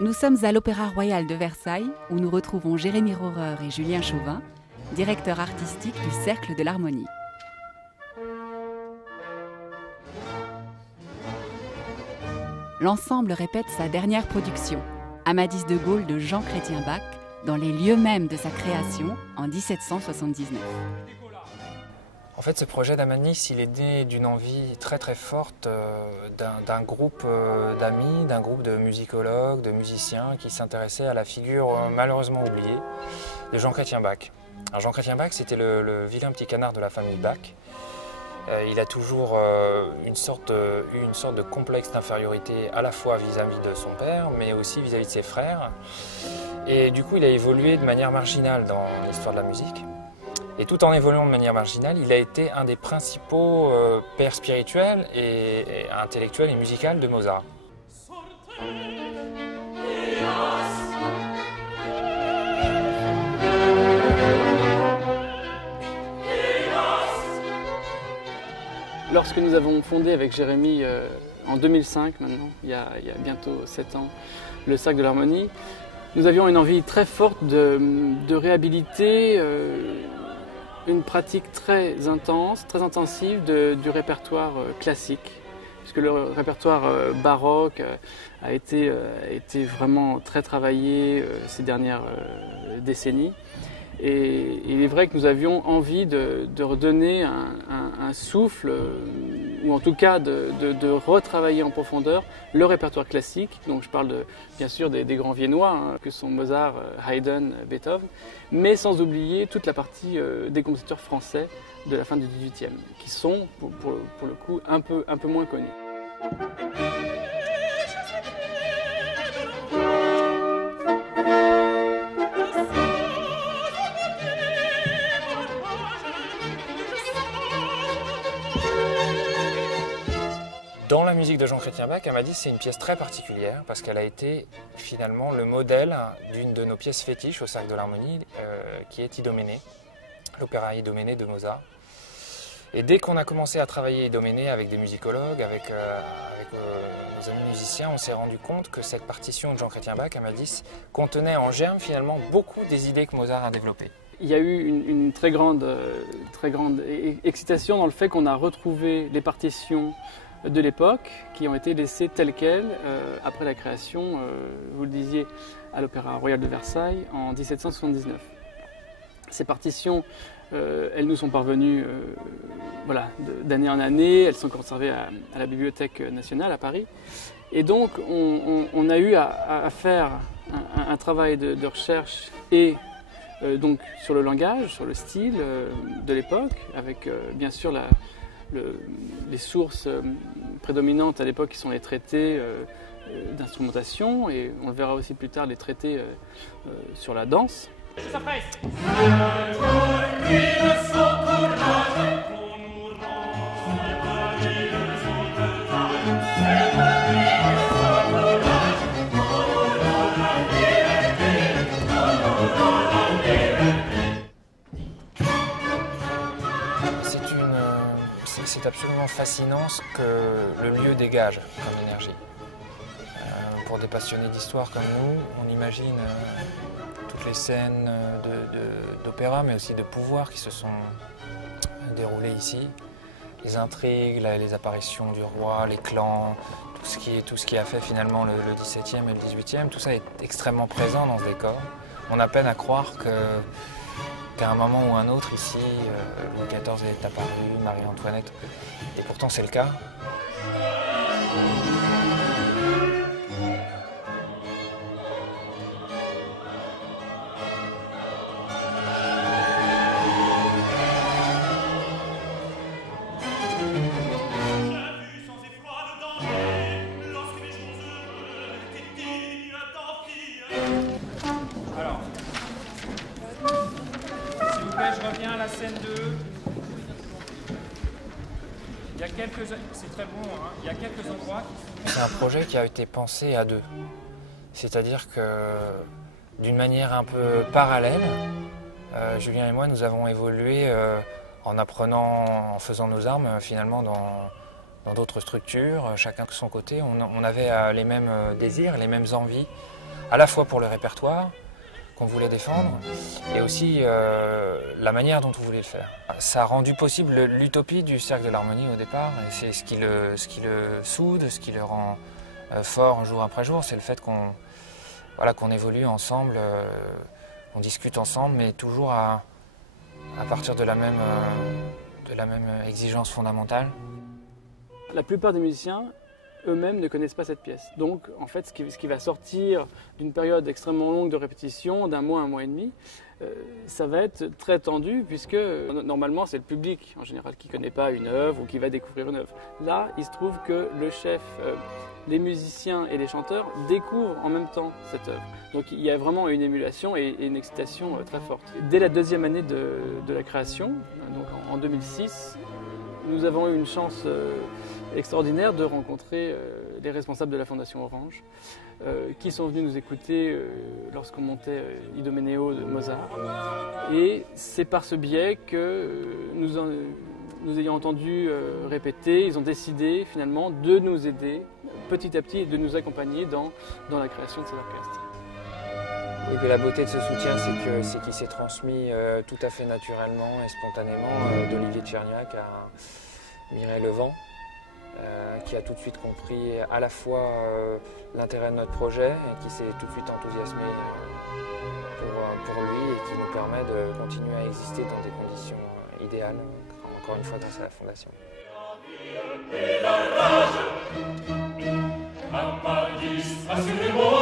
Nous sommes à l'Opéra Royal de Versailles, où nous retrouvons Jérémy Rohrer et Julien Chauvin, directeurs artistiques du Cercle de l'Harmonie. L'ensemble répète sa dernière production, Amadis de Gaulle de Jean Chrétien Bach, dans les lieux mêmes de sa création en 1779. En fait, ce projet d'Amadis, il est né d'une envie très très forte d'un groupe d'amis, d'un groupe de musicologues, de musiciens qui s'intéressaient à la figure malheureusement oubliée de Jean Chrétien Bach. Alors, Jean Chrétien Bach, c'était le vilain petit canard de la famille Bach. Il a toujours eu une sorte de complexe d'infériorité à la fois vis-à-vis de son père, mais aussi vis-à-vis de ses frères. Et du coup, il a évolué de manière marginale dans l'histoire de la musique. Et tout en évoluant de manière marginale, il a été un des principaux pères spirituels et intellectuels et musicaux de Mozart. Lorsque nous avons fondé avec Jérémy en 2005 maintenant, il y a bientôt 7 ans, le Cercle de l'Harmonie, nous avions une envie très forte de réhabiliter une pratique très intense, très intensive du répertoire classique, puisque le répertoire baroque a été vraiment très travaillé ces dernières décennies. Et il est vrai que nous avions envie de redonner un souffle, ou en tout cas de retravailler en profondeur le répertoire classique. Donc je parle bien sûr des grands viennois, que sont Mozart, Haydn, Beethoven, mais sans oublier toute la partie des compositeurs français de la fin du XVIIIe, qui sont pour le coup un peu moins connus. Dans la musique de Jean Chrétien Bach, Amadis, c'est une pièce très particulière parce qu'elle a été finalement le modèle d'une de nos pièces fétiches au Cercle de l'Harmonie, qui est Idoménée, l'opéra Idoménée de Mozart. Et dès qu'on a commencé à travailler Idoménée avec des musicologues, avec nos amis musiciens, on s'est rendu compte que cette partition de Jean Chrétien Bach, Amadis, contenait en germe finalement beaucoup des idées que Mozart a développées. Il y a eu une très grande excitation dans le fait qu'on a retrouvé les partitions de l'époque qui ont été laissées telles quelles après la création, vous le disiez, à l'Opéra Royal de Versailles en 1779. Ces partitions, elles nous sont parvenues d'année en année, elles sont conservées à la Bibliothèque nationale à Paris. Et donc on a eu à faire un travail de recherche et donc sur le langage, sur le style de l'époque, avec bien sûr les sources prédominantes à l'époque qui sont les traités d'instrumentation, et on le verra aussi plus tard, les traités sur la danse. C'est absolument fascinant ce que le lieu dégage comme énergie. Pour des passionnés d'histoire comme nous, on imagine toutes les scènes d'opéra, mais aussi de pouvoir qui se sont déroulées ici. Les intrigues, les apparitions du roi, les clans, tout ce qui a fait finalement le XVIIe et le XVIIIe, tout ça est extrêmement présent dans ce décor. On a peine à croire qu'à un moment ou un autre, ici, Louis XIV est apparu, Marie-Antoinette, et pourtant c'est le cas. Alors, je reviens à la scène 2. Il y a quelques... C'est très bon, hein. Il y a quelques endroits qui sont... C'est un projet qui a été pensé à deux. C'est-à-dire que d'une manière un peu parallèle, Julien et moi, nous avons évolué en apprenant, en faisant nos armes finalement dans d'autres structures, chacun de son côté. On avait les mêmes désirs, les mêmes envies à la fois pour le répertoire qu'on voulait défendre et aussi la manière dont on voulait le faire. Ça a rendu possible l'utopie du Cercle de l'Harmonie au départ, et c'est ce qui le soude, ce qui le rend fort jour après jour, c'est le fait qu'on qu'on évolue ensemble, on discute ensemble, mais toujours à partir de la même exigence fondamentale. La plupart des musiciens eux-mêmes ne connaissent pas cette pièce. Donc, en fait, ce qui va sortir d'une période extrêmement longue de répétition, d'un mois, un mois et demi, ça va être très tendu, puisque normalement, c'est le public, en général, qui ne connaît pas une œuvre ou qui va découvrir une œuvre. Là, il se trouve que le chef, les musiciens et les chanteurs découvrent en même temps cette œuvre. Donc, il y a vraiment une émulation et une excitation très forte. Dès la deuxième année de la création, donc en 2006, nous avons eu une chance extraordinaire de rencontrer les responsables de la Fondation Orange, qui sont venus nous écouter lorsqu'on montait Idoméneo de Mozart. Et c'est par ce biais que nous ayant entendu répéter, ils ont décidé finalement de nous aider petit à petit et de nous accompagner dans la création de cet orchestre. Et puis la beauté de ce soutien, c'est qu'il s'est transmis tout à fait naturellement et spontanément d'Olivier Tcherniak à Mireille Levent, qui a tout de suite compris à la fois l'intérêt de notre projet et qui s'est tout de suite enthousiasmé pour lui et qui nous permet de continuer à exister dans des conditions idéales, encore une fois grâce à la Fondation. Amadis, assurément.